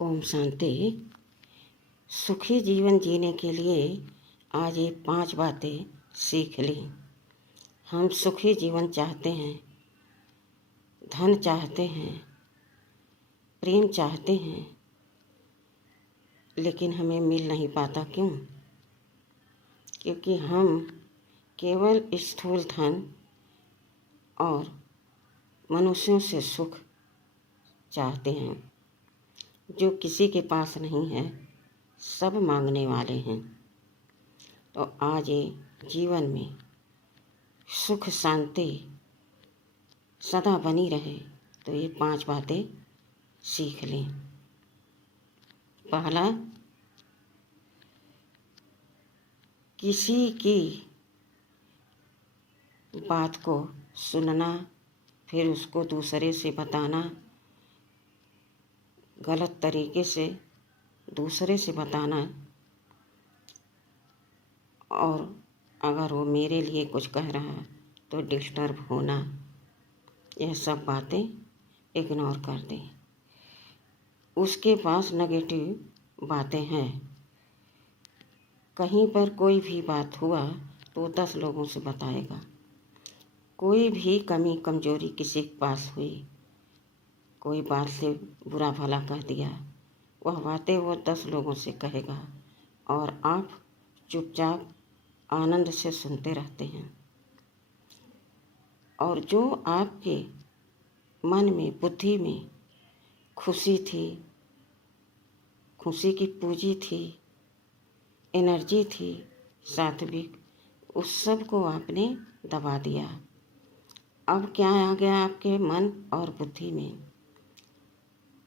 ओम शांति। सुखी जीवन जीने के लिए आज ये 5 बातें सीख ली। हम सुखी जीवन चाहते हैं, धन चाहते हैं, प्रेम चाहते हैं, लेकिन हमें मिल नहीं पाता। क्यों? क्योंकि हम केवल स्थूल धन और मनुष्यों से सुख चाहते हैं, जो किसी के पास नहीं है। सब मांगने वाले हैं। तो आज ये जीवन में सुख शांति सदा बनी रहे तो ये 5 बातें सीख लें। पहला, किसी की बात को सुनना, फिर उसको दूसरे से बताना, गलत तरीके से दूसरे से बताना, और अगर वो मेरे लिए कुछ कह रहा है तो डिस्टर्ब होना, यह सब बातें इग्नोर कर दें। उसके पास नेगेटिव बातें हैं। कहीं पर कोई भी बात हुआ तो 10 लोगों से बताएगा। कोई भी कमी कमजोरी किसी के पास हुई, कोई बात से बुरा भला कह दिया, वह बातें वो 10 लोगों से कहेगा और आप चुपचाप आनंद से सुनते रहते हैं। और जो आपके मन में बुद्धि में खुशी थी, खुशी की पूंजी थी, एनर्जी थी सात्विक, उस सब को आपने दबा दिया। अब क्या आ गया आपके मन और बुद्धि में?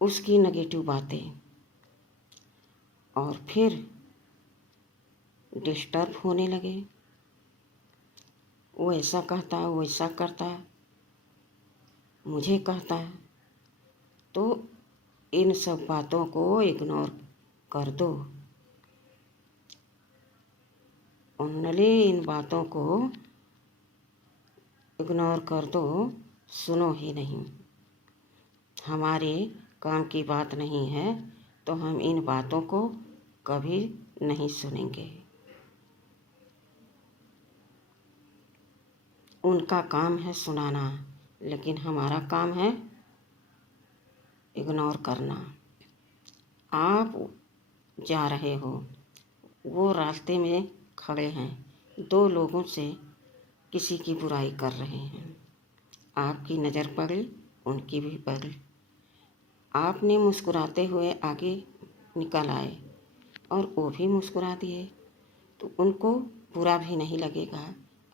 उसकी नेगेटिव बातें, और फिर डिस्टर्ब होने लगे। वो ऐसा कहता, वो ऐसा करता, मुझे कहता। तो इन सब बातों को इग्नोर कर दो। ओनली इन बातों को इग्नोर कर दो, सुनो ही नहीं। हमारे काम की बात नहीं है तो हम इन बातों को कभी नहीं सुनेंगे। उनका काम है सुनाना, लेकिन हमारा काम है इग्नोर करना। आप जा रहे हो, वो रास्ते में खड़े हैं, 2 लोगों से किसी की बुराई कर रहे हैं। आपकी नज़र पड़ी, उनकी भी पड़ी। आपने मुस्कुराते हुए आगे निकल आए और वो भी मुस्कुरा दिए, तो उनको बुरा भी नहीं लगेगा।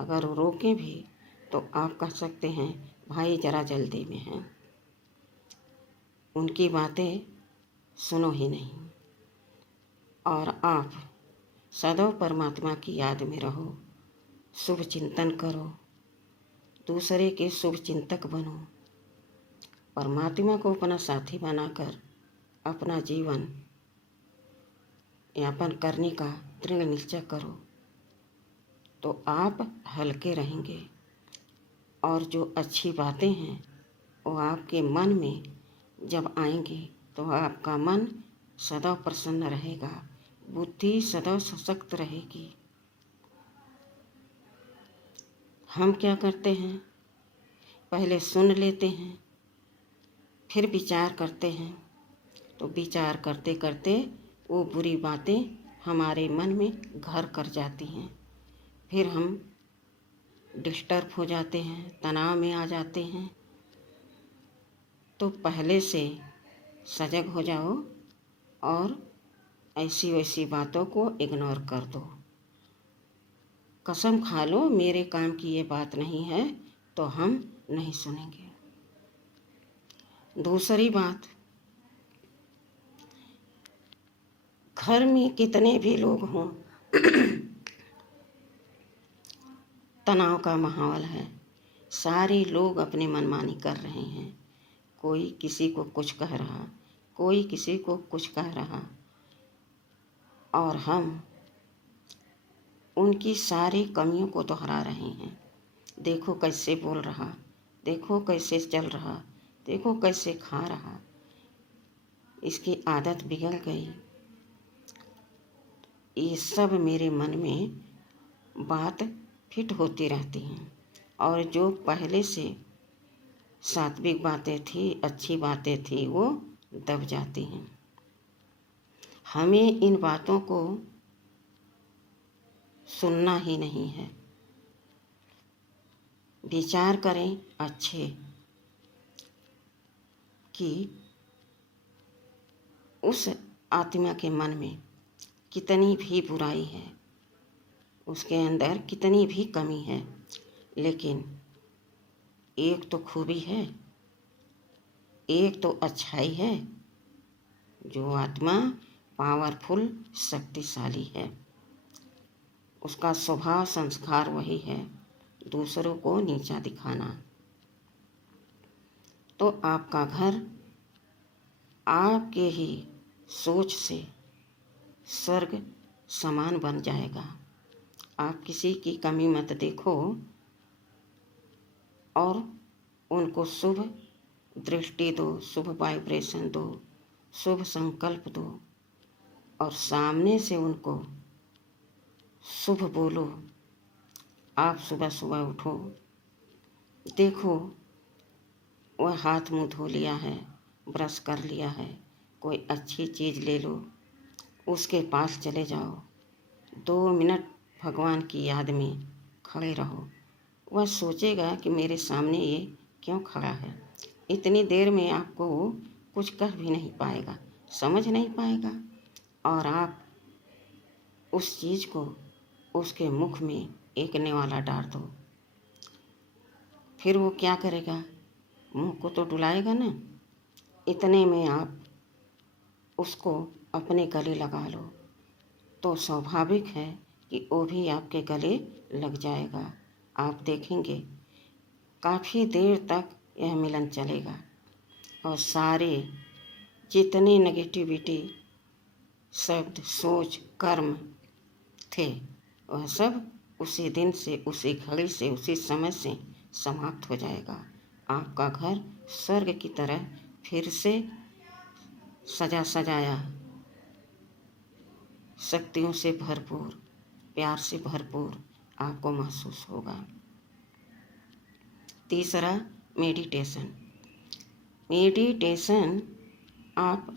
अगर वो रोकें भी तो आप कह सकते हैं भाई ज़रा जल्दी में हैं। उनकी बातें सुनो ही नहीं, और आप सदैव परमात्मा की याद में रहो, शुभ चिंतन करो, दूसरे के शुभ चिंतक बनो, परमात्मा को अपना साथी बनाकर अपना जीवन यापन करने का दृढ़ निश्चय करो, तो आप हल्के रहेंगे। और जो अच्छी बातें हैं वो आपके मन में जब आएंगे तो आपका मन सदा प्रसन्न रहेगा, बुद्धि सदा सशक्त रहेगी। हम क्या करते हैं? पहले सुन लेते हैं, फिर विचार करते हैं। तो विचार करते करते वो बुरी बातें हमारे मन में घर कर जाती हैं। फिर हम डिस्टर्ब हो जाते हैं, तनाव में आ जाते हैं। तो पहले से सजग हो जाओ और ऐसी वैसी बातों को इग्नोर कर दो। कसम खा लो मेरे काम की ये बात नहीं है तो हम नहीं सुनेंगे। दूसरी बात, घर में कितने भी लोग हों, तनाव का माहौल है, सारे लोग अपने मनमानी कर रहे हैं। कोई किसी को कुछ कह रहा, कोई किसी को कुछ कह रहा, और हम उनकी सारी कमियों को दोहरा रहे हैं। देखो कैसे बोल रहा, देखो कैसे चल रहा, देखो कैसे खा रहा। इसकी आदत बिगड़ गई। ये सब मेरे मन में बात फिट होती रहती हैं और जो पहले से सात्विक बातें थी, अच्छी बातें थी, वो दब जाती हैं। हमें इन बातों को सुनना ही नहीं है। विचार करें अच्छे कि उस आत्मा के मन में कितनी भी बुराई है, उसके अंदर कितनी भी कमी है, लेकिन एक तो खूबी है, एक तो अच्छाई है। जो आत्मा पावरफुल, शक्तिशाली है, उसका स्वभाव संस्कार वही है, दूसरों को नीचा दिखाना। तो आपका घर आपके ही सोच से स्वर्ग समान बन जाएगा। आप किसी की कमी मत देखो और उनको शुभ दृष्टि दो, शुभ वाइब्रेशन दो, शुभ संकल्प दो और सामने से उनको शुभ बोलो। आप सुबह सुबह उठो, देखो वह हाथ मुंह धो लिया है, ब्रश कर लिया है, कोई अच्छी चीज़ ले लो, उसके पास चले जाओ, 2 मिनट भगवान की याद में खड़े रहो। वह सोचेगा कि मेरे सामने ये क्यों खड़ा है। इतनी देर में आपको वो कुछ कह भी नहीं पाएगा, समझ नहीं पाएगा और आप उस चीज़ को उसके मुख में एक निवाला डाल दो। फिर वो क्या करेगा, मुंह को तो डुलाएगा ना। इतने में आप उसको अपने गले लगा लो तो स्वाभाविक है कि वो भी आपके गले लग जाएगा। आप देखेंगे काफ़ी देर तक यह मिलन चलेगा और सारे जितने नेगेटिविटी शब्द, सोच, कर्म थे, वह सब उसी दिन से, उसी घड़ी से, उसी समय से समाप्त हो जाएगा। आपका घर स्वर्ग की तरह फिर से सजा सजाया, शक्तियों से भरपूर, प्यार से भरपूर आपको महसूस होगा। तीसरा, मेडिटेशन। मेडिटेशन आप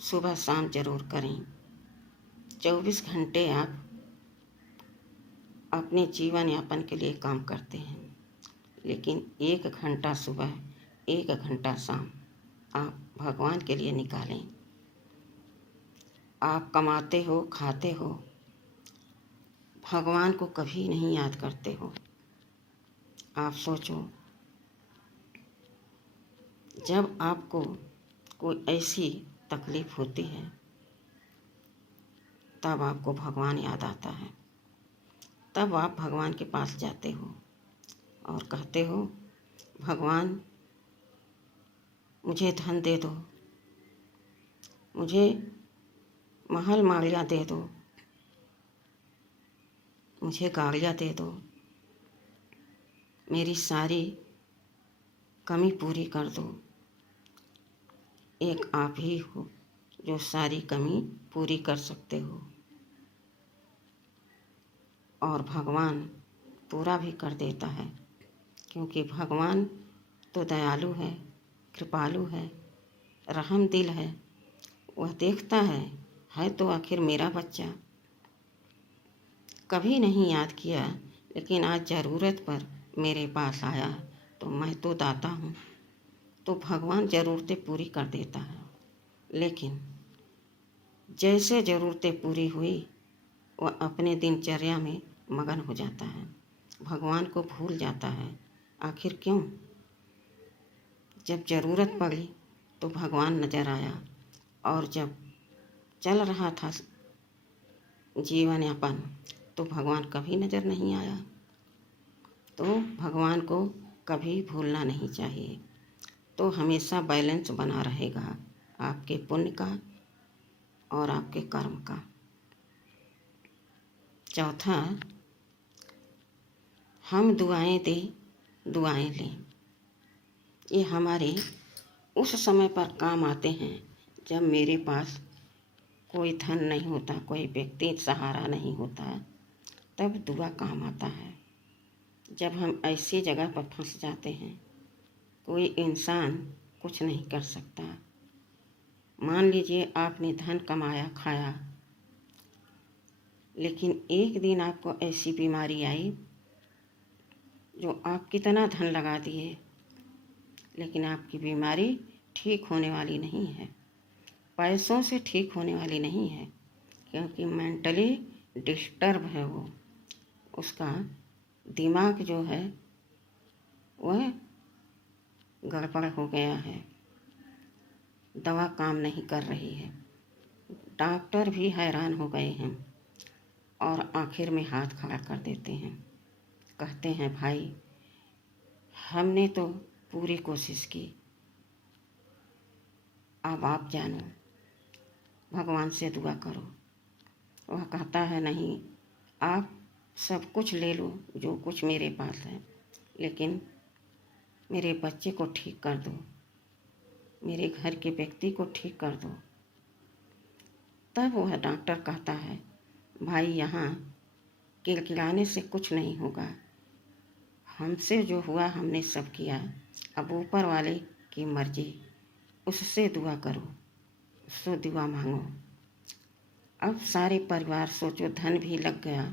सुबह शाम जरूर करें। 24 घंटे आप अपने जीवन यापन के लिए काम करते हैं, लेकिन 1 घंटा सुबह, 1 घंटा शाम आप भगवान के लिए निकालें। आप कमाते हो, खाते हो, भगवान को कभी नहीं याद करते हो। आप सोचो, जब आपको कोई ऐसी तकलीफ होती है तब आपको भगवान याद आता है। तब आप भगवान के पास जाते हो और कहते हो, भगवान मुझे धन दे दो, मुझे महल माड़ियाँ दे दो, मुझे गाड़ियाँ दे दो, मेरी सारी कमी पूरी कर दो। एक आप ही हो जो सारी कमी पूरी कर सकते हो और भगवान पूरा भी कर देता है, क्योंकि भगवान तो दयालु है, कृपालु है, रहम दिल है। वह देखता है तो आखिर मेरा बच्चा। कभी नहीं याद किया, लेकिन आज ज़रूरत पर मेरे पास आया तो मैं तो दाता हूँ, तो भगवान ज़रूरतें पूरी कर देता है। लेकिन जैसे ज़रूरतें पूरी हुई, वह अपने दिनचर्या में मगन हो जाता है, भगवान को भूल जाता है। आखिर क्यों? जब ज़रूरत पड़ी तो भगवान नज़र आया और जब चल रहा था जीवन यापन तो भगवान कभी नज़र नहीं आया। तो भगवान को कभी भूलना नहीं चाहिए। तो हमेशा बैलेंस बना रहेगा आपके पुण्य का और आपके कर्म का। चौथा, हम दुआएं दें, दुआएं लें। ये हमारे उस समय पर काम आते हैं जब मेरे पास कोई धन नहीं होता, कोई व्यक्ति सहारा नहीं होता, तब दुआ काम आता है। जब हम ऐसी जगह पर फंस जाते हैं, कोई इंसान कुछ नहीं कर सकता। मान लीजिए आपने धन कमाया, खाया, लेकिन एक दिन आपको ऐसी बीमारी आई जो आप कितना धन लगा दिए, लेकिन आपकी बीमारी ठीक होने वाली नहीं है, पैसों से ठीक होने वाली नहीं है, क्योंकि मेंटली डिस्टर्ब है वो। उसका दिमाग जो है वह गड़बड़ हो गया है, दवा काम नहीं कर रही है। डॉक्टर भी हैरान हो गए हैं और आखिर में हाथ खड़ा कर देते हैं, कहते हैं भाई हमने तो पूरी कोशिश की, अब आप जानो, भगवान से दुआ करो। वह कहता है नहीं, आप सब कुछ ले लो जो कुछ मेरे पास है, लेकिन मेरे बच्चे को ठीक कर दो, मेरे घर के व्यक्ति को ठीक कर दो। तब वह डॉक्टर कहता है भाई यहाँ किलकिलाने से कुछ नहीं होगा, हमसे जो हुआ हमने सब किया, अब ऊपर वाले की मर्जी, उससे दुआ करो, उससे दुआ मांगो। अब सारे परिवार, सोचो धन भी लग गया,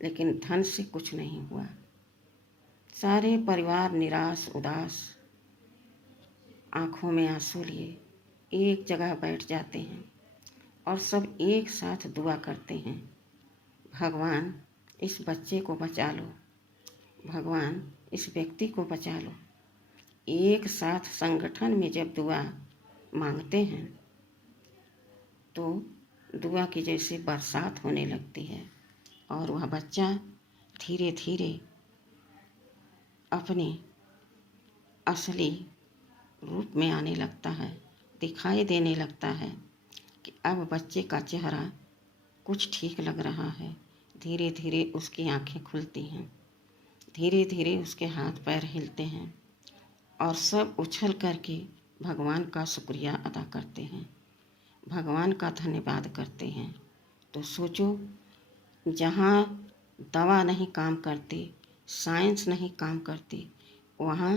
लेकिन धन से कुछ नहीं हुआ। सारे परिवार निराश उदास, आँखों में आंसू लिए एक जगह बैठ जाते हैं और सब एक साथ दुआ करते हैं, भगवान इस बच्चे को बचा लो, भगवान इस व्यक्ति को बचा लो। एक साथ संगठन में जब दुआ मांगते हैं तो दुआ की जैसे बरसात होने लगती है और वह बच्चा धीरे धीरे अपने असली रूप में आने लगता है, दिखाई देने लगता है कि अब बच्चे का चेहरा कुछ ठीक लग रहा है। धीरे धीरे उसकी आंखें खुलती हैं, धीरे धीरे उसके हाथ पैर हिलते हैं और सब उछल करके भगवान का शुक्रिया अदा करते हैं, भगवान का धन्यवाद करते हैं। तो सोचो, जहाँ दवा नहीं काम करती, साइंस नहीं काम करती, वहाँ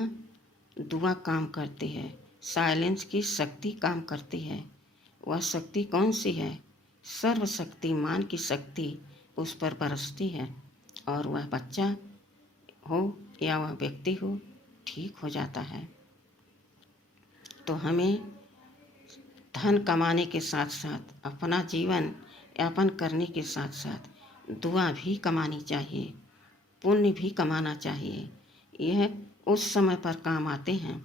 दुआ काम करती है, साइलेंस की शक्ति काम करती है। वह शक्ति कौन सी है? सर्वशक्तिमान की शक्ति उस पर बरसती है और वह बच्चा हो या वह व्यक्ति हो, ठीक हो जाता है। तो हमें धन कमाने के साथ साथ अपना जीवन यापन करने के साथ साथ दुआ भी कमानी चाहिए, पुण्य भी कमाना चाहिए। यह उस समय पर काम आते हैं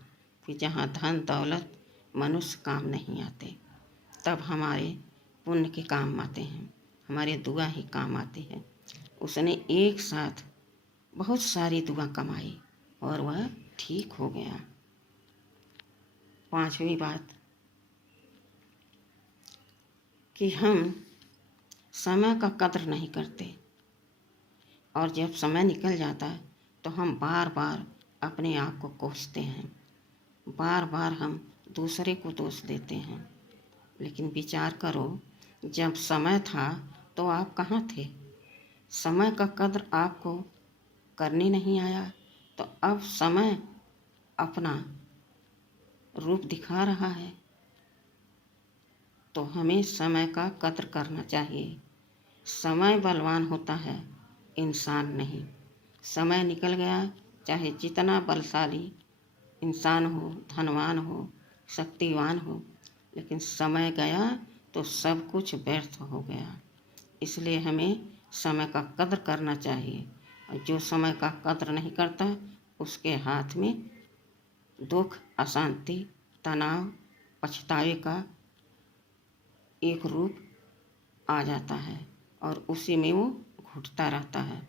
कि जहाँ धन दौलत मनुष्य काम नहीं आते, तब हमारे पुण्य के काम आते हैं, हमारे दुआ ही काम आती है। उसने एक साथ बहुत सारी दुआ कमाई और वह ठीक हो गया। पांचवी बात कि हम समय का कद्र नहीं करते और जब समय निकल जाता है तो हम बार बार अपने आप को कोसते हैं, बार बार हम दूसरे को दोष देते हैं। लेकिन विचार करो, जब समय था तो आप कहाँ थे? समय का कद्र आपको करने नहीं आया, तो अब समय अपना रूप दिखा रहा है, तो हमें समय का कद्र करना चाहिए। समय बलवान होता है, इंसान नहीं। समय निकल गया, चाहे जितना बलशाली इंसान हो, धनवान हो, शक्तिवान हो, लेकिन समय गया तो सब कुछ व्यर्थ हो गया। इसलिए हमें समय का कद्र करना चाहिए और जो समय का कद्र नहीं करता उसके हाथ में दुख, अशांति, तनाव, पछतावे का एक रूप आ जाता है और उसी में वो घुटता रहता है।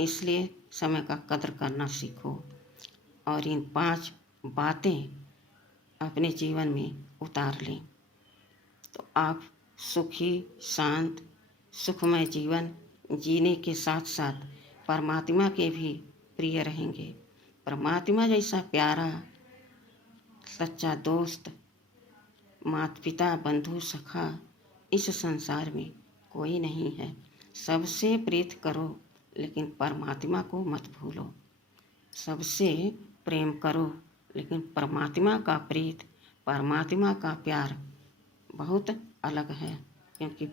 इसलिए समय का कद्र करना सीखो और इन 5 बातें अपने जीवन में उतार लें, तो आप सुखी, शांत, सुखमय जीवन जीने के साथ साथ परमात्मा के भी प्रिय रहेंगे। परमात्मा जैसा प्यारा, सच्चा दोस्त माता पिता बंधु सखा इस संसार में कोई नहीं है। सबसे प्रीत करो लेकिन परमात्मा को मत भूलो। सबसे प्रेम करो लेकिन परमात्मा का प्रीत, परमात्मा का प्यार बहुत अलग है, क्योंकि